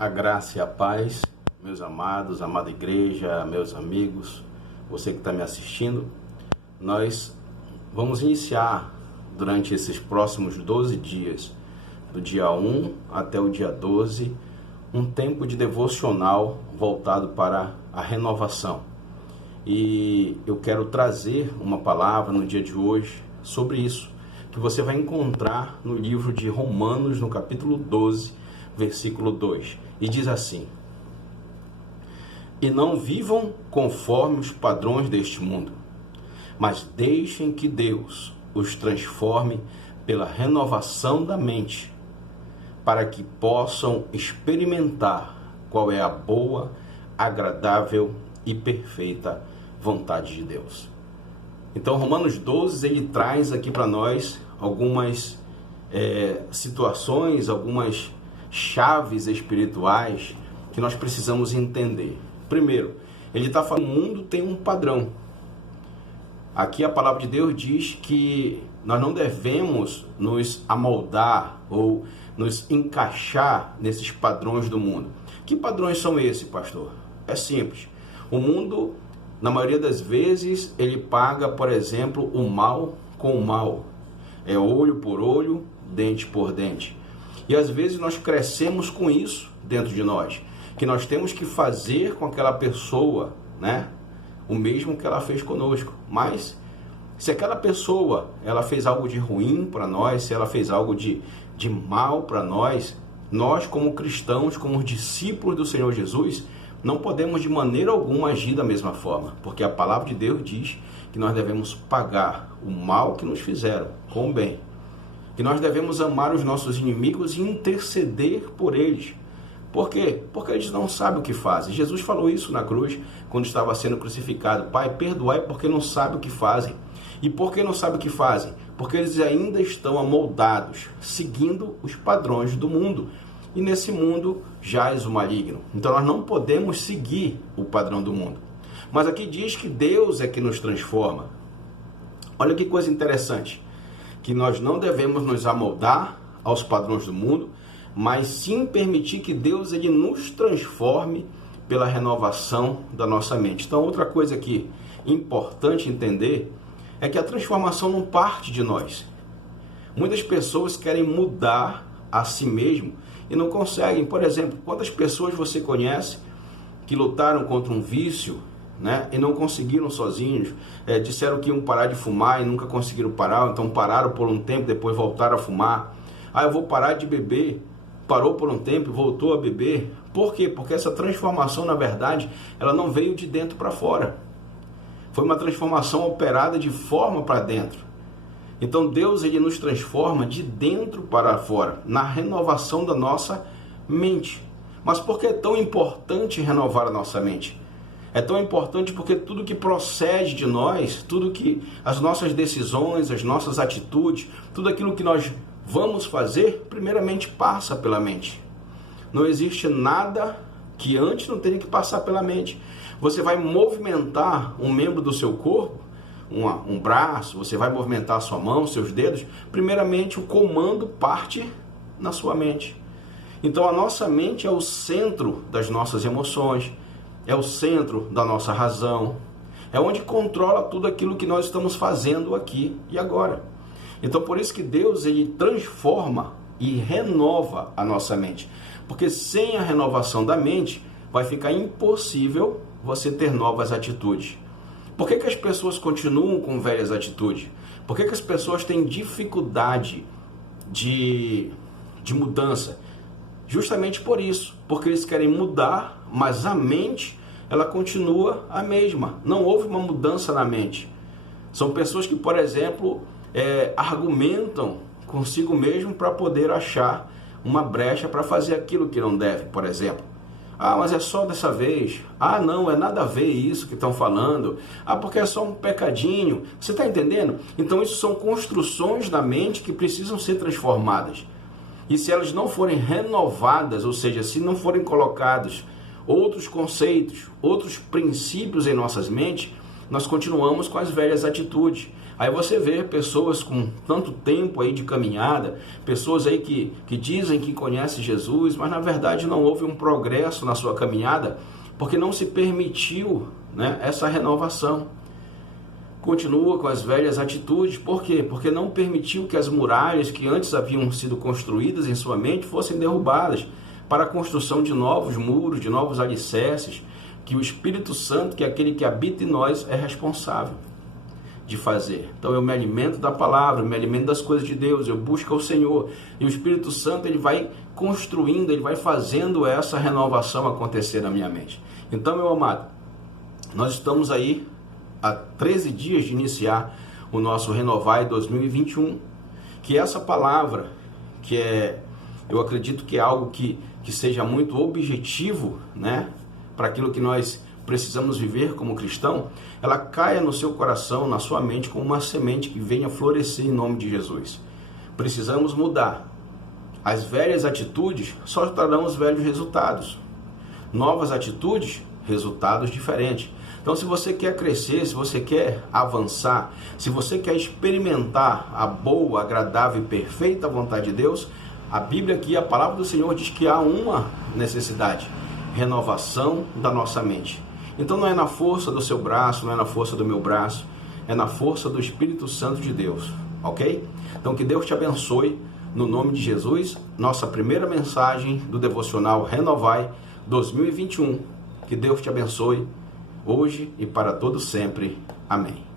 A graça e a paz, meus amados, amada igreja, meus amigos, você que está me assistindo. Nós vamos iniciar durante esses próximos 12 dias, do dia 1 até o dia 12, um tempo de devocional voltado para a renovação. E eu quero trazer uma palavra no dia de hoje sobre isso, que você vai encontrar no livro de Romanos, no capítulo 12, versículo 2. E diz assim: E não vivam conforme os padrões deste mundo, mas deixem que Deus os transforme pela renovação da mente, para que possam experimentar qual é a boa, agradável e perfeita vontade de Deus. Então, Romanos 12, ele traz aqui para nós algumas situações, algumas chaves espirituais que nós precisamos entender. Primeiro, ele está falando que o mundo tem um padrão. Aqui a palavra de Deus diz que nós não devemos nos amoldar ou nos encaixar nesses padrões do mundo. Que padrões são esses, pastor? É simples. O mundo, na maioria das vezes, ele paga, por exemplo, o mal com o mal. É olho por olho, dente por dente. E às vezes nós crescemos com isso dentro de nós, que nós temos que fazer com aquela pessoa, né, o mesmo que ela fez conosco. Mas se aquela pessoa, ela fez algo de ruim para nós, se ela fez algo de mal para nós, nós como cristãos, como discípulos do Senhor Jesus, não podemos de maneira alguma agir da mesma forma, porque a palavra de Deus diz que nós devemos pagar o mal que nos fizeram com o bem, que nós devemos amar os nossos inimigos e interceder por eles. Por quê? Porque eles não sabem o que fazem. Jesus falou isso na cruz, quando estava sendo crucificado: Pai, perdoai porque não sabem o que fazem. E por que não sabem o que fazem? Porque eles ainda estão amoldados, seguindo os padrões do mundo. E nesse mundo jaz o maligno. Então nós não podemos seguir o padrão do mundo. Mas aqui diz que Deus é que nos transforma. Olha que coisa interessante, que nós não devemos nos amoldar aos padrões do mundo, mas sim permitir que Deus ele nos transforme pela renovação da nossa mente. Então, outra coisa aqui importante entender é que a transformação não parte de nós. Muitas pessoas querem mudar a si mesmo e não conseguem. Por exemplo, quantas pessoas você conhece que lutaram contra um vício, né, e não conseguiram sozinhos, disseram que iam parar de fumar e nunca conseguiram parar, então pararam por um tempo, depois voltaram a fumar. Eu vou parar de beber, parou por um tempo e voltou a beber. Por quê? Porque essa transformação, na verdade, ela não veio de dentro para fora. Foi uma transformação operada de forma para dentro. Então Deus ele nos transforma de dentro para fora, na renovação da nossa mente. Mas por que é tão importante renovar a nossa mente? É tão importante porque tudo que procede de nós, tudo que as nossas decisões, as nossas atitudes, tudo aquilo que nós vamos fazer, primeiramente passa pela mente. Não existe nada que antes não tenha que passar pela mente. Você vai movimentar um membro do seu corpo, um braço, você vai movimentar a sua mão, seus dedos, primeiramente o comando parte na sua mente. Então a nossa mente é o centro das nossas emoções, é o centro da nossa razão, é onde controla tudo aquilo que nós estamos fazendo aqui e agora. Então por isso que Deus ele transforma e renova a nossa mente, porque sem a renovação da mente vai ficar impossível você ter novas atitudes. Por que as pessoas continuam com velhas atitudes? Por que as pessoas têm dificuldade de mudança? Justamente por isso, porque eles querem mudar, mas a mente ela continua a mesma. Não houve uma mudança na mente. São pessoas que, por exemplo, argumentam consigo mesmo para poder achar uma brecha para fazer aquilo que não deve, por exemplo. Mas é só dessa vez. Não, é nada a ver isso que estão falando. Porque é só um pecadinho. Você está entendendo? Então isso são construções da mente que precisam ser transformadas. E se elas não forem renovadas, ou seja, se não forem colocados outros conceitos, outros princípios em nossas mentes, nós continuamos com as velhas atitudes. Aí você vê pessoas com tanto tempo aí de caminhada, pessoas aí que dizem que conhecem Jesus, mas na verdade não houve um progresso na sua caminhada, porque não se permitiu, né, essa renovação. Continua com as velhas atitudes. Por quê? Porque não permitiu que as muralhas que antes haviam sido construídas em sua mente fossem derrubadas para a construção de novos muros, de novos alicerces, que o Espírito Santo, que é aquele que habita em nós, é responsável de fazer. Então eu me alimento da palavra, eu me alimento das coisas de Deus, eu busco o Senhor, e o Espírito Santo ele vai construindo, ele vai fazendo essa renovação acontecer na minha mente. Então, meu amado, nós estamos aí há 13 dias de iniciar o nosso Renovai 2021, que essa palavra, eu acredito que é algo que seja muito objetivo, né, para aquilo que nós precisamos viver como cristão, ela caia no seu coração, na sua mente, como uma semente que venha florescer em nome de Jesus. Precisamos mudar. As velhas atitudes só trarão os velhos resultados. Novas atitudes, resultados diferentes. Então, se você quer crescer, se você quer avançar, se você quer experimentar a boa, agradável e perfeita vontade de Deus, a Bíblia aqui, a palavra do Senhor diz que há uma necessidade: renovação da nossa mente. Então não é na força do seu braço, não é na força do meu braço, é na força do Espírito Santo de Deus, ok? Então que Deus te abençoe, no nome de Jesus, nossa primeira mensagem do devocional Renovai 2021. Que Deus te abençoe, hoje e para todo sempre. Amém.